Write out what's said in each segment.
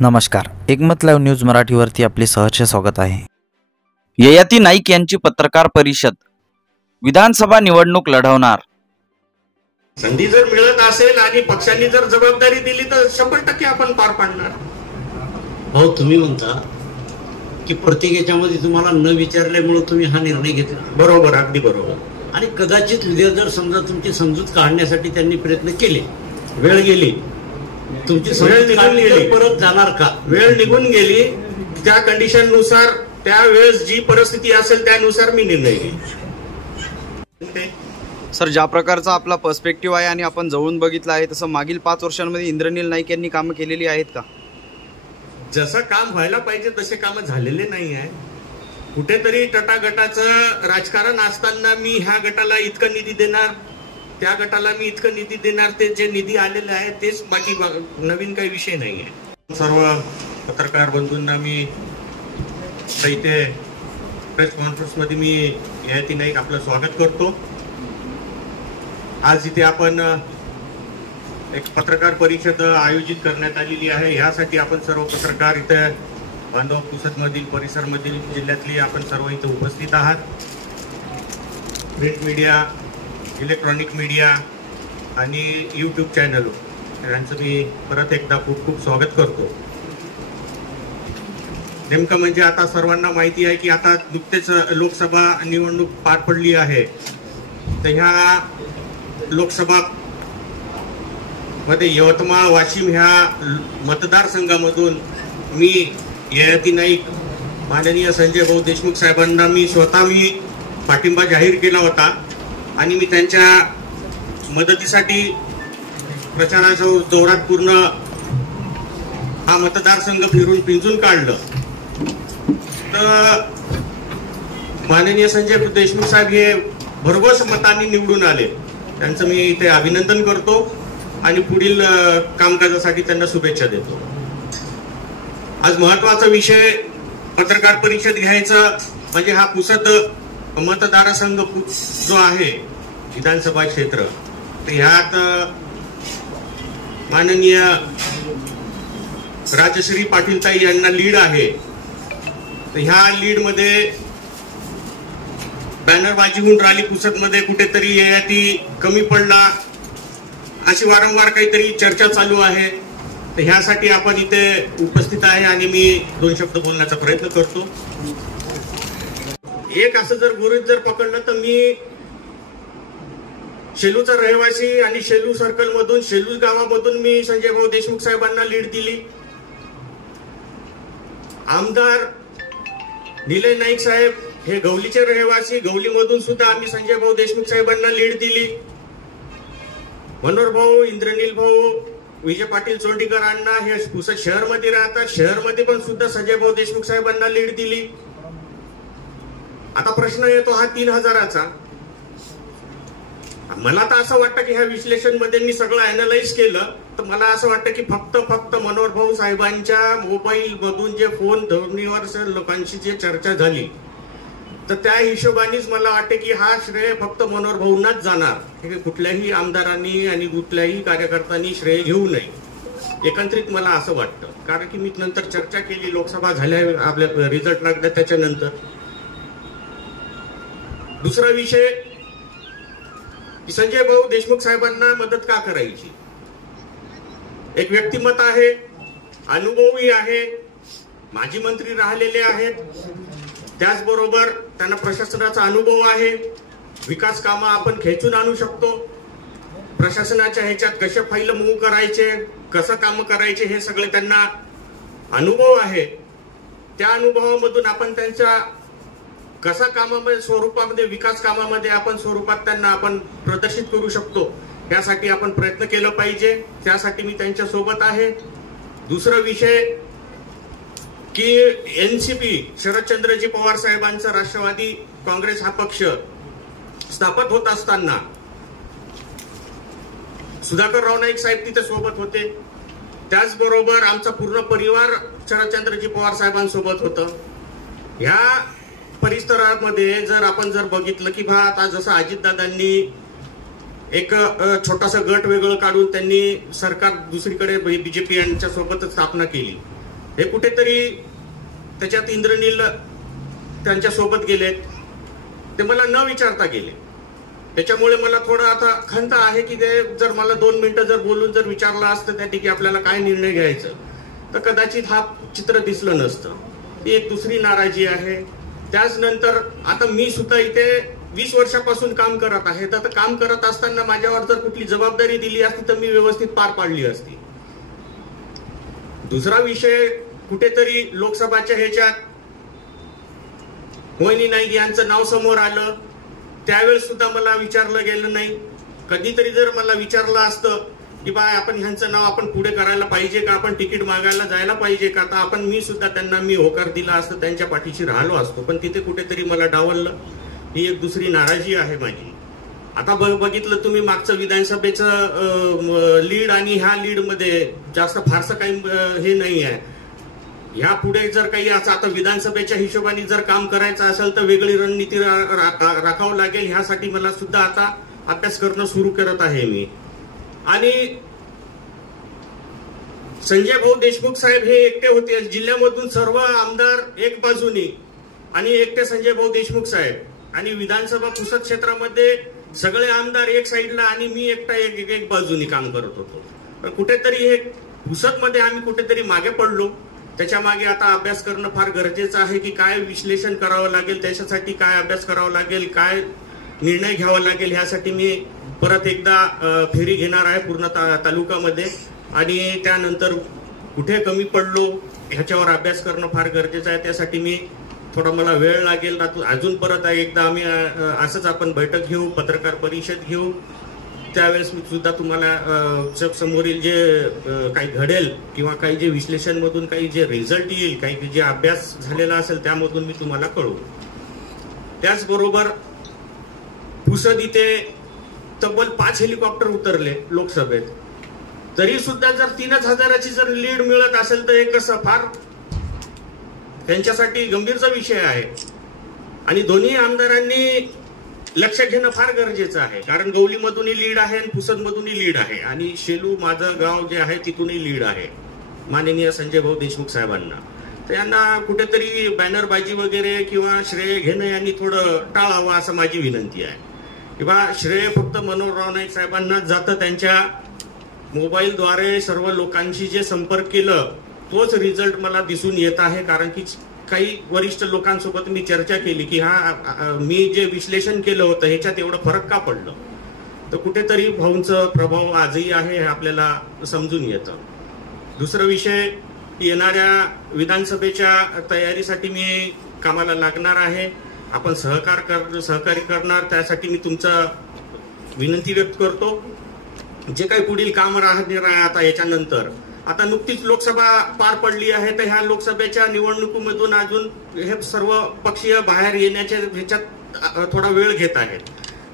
नमस्कार, एकमत live news मराठीवरती आपले सहर्ष स्वागत आहे। ययाती नाईक यांची पत्रकार परिषद, विधानसभा निवडणूक लढवणार। संधी जर मिळत असेल आणि पक्षांनी जर जबाबदारी दिली तर 100% आपण पार पाडणार। भाऊ, तुम्ही म्हणता की प्रत्येकाच्यामध्ये तुम्हाला न विचारल्यामुळे तुम्ही हा निर्णय घेतला। बरोबर, अगदी बरोबर। आणि कदाचित उद्या जर समजा तुमची समजूत काढण्यासाठी त्यांनी प्रयत्न केले, वेळ गेली, तुमची समजूत निघून गेली, परत जाणार का? वेळ निघून गेली, त्या कंडिशन नुसार त्या वेळेस जी परिस्थिती असेल त्यानुसार मी निर्णय घेईन। सर, ज्या प्रकारचा आपला पर्स्पेक्टिव्ह आहे आणि आपण जवळून बघितलं आहे तसं मागील 5 वर्षांमध्ये इंद्रनील नाईक यांनी कामं केलेली आहेत का? जसं काम व्हायला पाहिजे तसे काम झालेले नाही आहे। कुठेतरी तटागटाचं राजकारण असताना मी ह्या गटाला इतकं निधी देणार, त्या गटाला मी इतकं निधी देणार, ते जे निधी आलेले आहे तेच, बाकी नवीन काही विषय नाही आहे। सर्व पत्रकार बंधूंना मी इथे प्रेस कॉन्फरन्समध्ये मी ययाती नाईक आपलं स्वागत करतो। आज इथे आपण एक पत्रकार परिषद आयोजित करण्यात आलेली आहे। यासाठी आपण सर्व पत्रकार इथे बांधव पुसदमधील परिसरमधील जिल्ह्यातली आपण सर्व इथे उपस्थित आहात। प्रिंट मीडिया, इलेक्ट्रॉनिक मीडिया आणि यूट्यूब चॅनल यांचं मी परत एकदा खूप खूप स्वागत करतो। नेमकं म्हणजे आता सर्वांना माहिती आहे की आता नुकतेच लोकसभा निवडणूक पार पडली आहे। तर ह्या लोकसभा मध्ये यवतमाळ, वाशिम ह्या मतदारसंघामधून मी ययाती नाईक, माननीय संजय भाऊ देशमुख साहेबांना मी स्वतः पाठिंबा जाहीर केला होता आणि मी त्यांच्या मदतीसाठी प्रचाराच्या जोरात पूर्ण हा मतदारसंघ फिरून पिंजून काढलं। तर माननीय संजय देशमुख साहेब हे भरघोस मतांनी निवडून आले, त्यांचं मी इथे अभिनंदन करतो आणि पुढील कामकाजासाठी त्यांना शुभेच्छा देतो। आज महत्वाचा विषय पत्रकार परिषद घ्यायचा म्हणजे हा पुसद मतदारसंघ जो आहे विधानसभा क्षेत्र, तर ह्यात माननीय राजश्री पाटीलताई यांना लीड आहे। तर ह्या लीड मध्ये बॅनरबाजी होऊन राहिली, पुसदमध्ये कुठेतरी ययाती कमी पडला अशी वारंवार काहीतरी चर्चा चालू आहे। तर ह्यासाठी आपण इथे उपस्थित आहे आणि मी 2 शब्द बोलण्याचा प्रयत्न करतो। एक असं जर गुरुत जर पकडलं तर मी शेलूचा रहिवासी आणि शेलू सर्कल मधून, शेलू गावामधून मी संजय भाऊ देशमुख साहेबांना लीड दिली। आमदार निलय नाईक साहेब हे गवलीचे रहिवासी, गवलीमधून सुद्धा आम्ही संजय भाऊ देशमुख साहेबांना लीड दिली। मनोहर भाऊ, इंद्रनील भाऊ, विजय पाटील चोंडीकरांना हे पुसद शहरमध्ये राहतात, शहरमध्ये पण सुद्धा संजय भाऊ देशमुख साहेबांना लीड दिली। आता प्रश्न येतो हा 3000चा। मला तर असं वाटतं की ह्या विश्लेषण मध्ये मी सगळं अॅनालाइज केलं तर मला असं वाटतं की फक्त मनोहर भाऊ साहेबांच्या मोबाईल मधून जे फोन ध्वनीवर लोकांशी जे चर्चा झाली, तर त्या हिशोबानेच मला वाटते की हा श्रेय फक्त मनोहर भाऊंनाच जाणार। हे कुठल्याही आमदारांनी आणि कुठल्याही कार्यकर्त्यांनी श्रेय घेऊ नये, एकत्रित मला असं वाटतं। कारण की मी नंतर चर्चा केली, लोकसभा झाल्या, आपल्या रिझल्ट लागला त्याच्यानंतर। दुसरा विषय की संजय भाऊ देशमुख साहेबांना मदत का करायची? एक व्यक्तिमत्व आहे, अनुभवही आहे, माजी मंत्री राहिलेले आहेत, त्याचबरोबर त्यांना प्रशासनाचा अनुभव आहे, विकास कामं आपण खेचून आणू शकतो, प्रशासनाच्या ह्याच्यात कसे फाईल मूव्ह करायचे, कसं काम करायचे हे सगळे त्यांना अनुभव आहे। त्या अनुभवामधून आपण त्यांच्या कसा कामामध्ये स्वरूपामध्ये, विकास कामामध्ये आपण स्वरूपात त्यांना आपण प्रदर्शित करू शकतो, यासाठी आपण प्रयत्न केला पाहिजे। त्यासाठी मी त्यांच्या सोबत आहे। दुसरा विषय की एनसीपी, शरदचंद्रजी पवार साहेबांचा राष्ट्रवादी काँग्रेस हा पक्ष स्थापन होत असताना सुधाकरराव नाईक साहेब तिथे सोबत होते, त्याचबरोबर आमचा पूर्ण परिवार शरदचंद्रजी पवार साहेबांसोबत होतं। ह्या परिसरामध्ये जर आपण बघितलं की आता जसं अजितदादांनी एक छोटासा गट वेगळं काढून त्यांनी सरकार दुसरीकडे बीजेपी यांच्या सोबतच स्थापना केली, हे कुठेतरी त्याच्यात इंद्रनील त्यांच्या सोबत गेलेत, ते मला न विचारता गेले. त्याच्यामुळे मला थोडं आता खंत आहे की ते जर मला 2 मिनिटं जर बोलून जर विचारलं असतं त्या ठिकाणी आपल्याला काय निर्णय घ्यायचं, तर कदाचित हा चित्र दिसलं नसतं. ही एक दुसरी नाराजी आहे. त्याच नंतर आता मी सुद्धा इथे 20 वर्षापासून काम करत आहे, तर काम करत असताना माझ्यावर जर कुठली जबाबदारी दिली असती तर मी व्यवस्थित पार पाडली असती. दुसरा विषय, कुठेतरी लोकसभाच्या ह्याच्यात मोहिनी नाईक यांचं नाव समोर आलं, त्यावेळेस सुद्धा मला विचारलं गेलं नाही. कधीतरी जर मला विचारलं असतं की बा आपण ह्यांचं नाव आपण पुढे करायला पाहिजे का, आपण तिकीट मागायला जायला पाहिजे का, तर आपण मी सुद्धा त्यांना होकार दिला असतं, त्यांच्या पाठीशी राहिलो असतो. पण तिथे कुठेतरी मला डावललं. ही एक दुसरी नाराजी आहे माझी. आता बघितलं तुम्ही मागचं विधानसभेचं लीड आणि ह्या लीड मध्ये जास्त फारसं काही हे नाही आहे. ह्या पुढे जर काही आता विधानसभेच्या हिशोबाने जर काम करायचं असेल तर वेगळी रणनीती राखावं लागेल. ह्यासाठी मला सुद्धा आता अभ्यास करणं सुरू करत आहे मी. आणि संजय भाऊ देशमुख साहेब हे एकटे होते जिल्ह्यामधून, सर्व आमदार एक बाजूनी आणि एकटे संजय भाऊ देशमुख साहेब, आणि विधानसभा पुसद क्षेत्रामध्ये सगळे आमदार एक साईडला आणि मी एकटा एक बाजूनी काम करत होतो. पण कुठेतरी हे पुसद मध्ये आम्ही कुठेतरी मागे पडलो. त्याच्या मागे आता अभ्यास करणं फार गरजेचं आहे की काय विश्लेषण करावं लागेल, त्याच्यासाठी काय अभ्यास करावा लागेल, काय निर्णय घ्यावा लागेल. ह्यासाठी मी परत एकदा फेरी घेणार आहे पूर्ण तालुक्यामध्ये, आणि त्यानंतर कुठे कमी पडलो ह्याच्यावर अभ्यास करणं फार गरजेचं आहे. त्यासाठी मी थोडा मला वेळ लागेल. अजून परत एकदा आम्ही असंच आपण बैठक घेऊ, पत्रकार परिषद घेऊ. त्यावेळेस मी सुद्धा तुम्हाला समोरील जे काही घडेल किंवा काही जे विश्लेषण मधून काही जे रिझल्ट येईल, काही जे अभ्यास झालेला असेल त्यामधून मी तुम्हाला कळवू. त्याचबरोबर पुसद इथे तब्बल 5 हेलिकॉप्टर उतरले लोकसभेत, तरी सुद्धा जर 3,000ची जर लीड मिळत असेल तर हे कसं, फार त्यांच्यासाठी गंभीरचा विषय आहे. आणि दोन्ही आमदारांनी लक्ष घेणं फार गरजेचं आहे, कारण गवलीमधूनही लीड आहे आणि पुसदमधूनही लीड आहे आणि शेलू माझं गाव जे आहे तिथूनही लीड आहे माननीय संजय भाऊ देशमुख साहेबांना. तर यांना कुठेतरी बॅनरबाजी वगैरे किंवा श्रेय घेणं यांनी थोडं टाळावं असं माझी विनंती आहे. किंवा श्रेय फक्त मनोहरराव नाईक साहेबांनाच जातं. त्यांच्या मोबाईलद्वारे सर्व लोकांशी जे संपर्क केलं तोच रिझल्ट मला दिसून येत आहे. कारण की काही वरिष्ठ लोकांसोबत मी चर्चा केली की मी जे विश्लेषण केलं होतं ह्याच्यात एवढं फरक का पडलं, तर कुठेतरी भाऊंचा प्रभाव आजही आहे हे आपल्याला समजून येतं. दुसरा विषय, येणाऱ्या विधानसभेच्या तयारीसाठी मी कामाला लागणार आहे. आपण सहकार्य करणार, त्यासाठी मी तुमचा विनंती व्यक्त करतो. जे काही पुढील काम राहणार आहे आता याच्यानंतर, आता नुकतीच लोकसभा पार पडली आहे, तर ह्या लोकसभेच्या निवडणुकीमधून अजून हे सर्व पक्षीय बाहेर येण्याच्या ह्याच्यात थोडा वेळ घेत आहेत.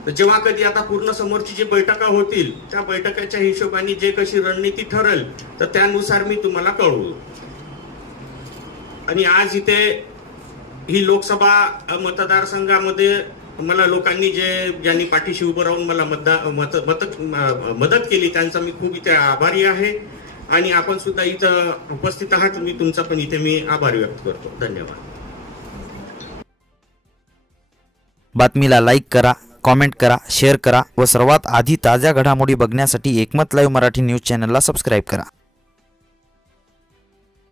तर जेव्हा कधी आता पूर्ण समोरची जी बैठका होतील त्या बैठकाच्या हिशोबाने जे कशी रणनीती ठरेल तर त्यानुसार मी तुम्हाला कळवू. आणि आज इथे ही लोकसभा मतदारसंघामध्ये मला लोकांनी ज्यांनी पाठीशी उभं राहून मला मदत केली त्यांचा मी खूप इथे आभारी आहे. आणि आपण सुद्धा इथं उपस्थित आहात, मी तुमचा पण इथे मी आभार व्यक्त करतो. धन्यवाद. बातमीला लाईक करा, कॉमेंट करा, शेअर करा व सर्वात आधी ताज्या घडामोडी बघण्यासाठी एकमत लाईव्ह मराठी न्यूज चॅनलला सबस्क्राईब करा.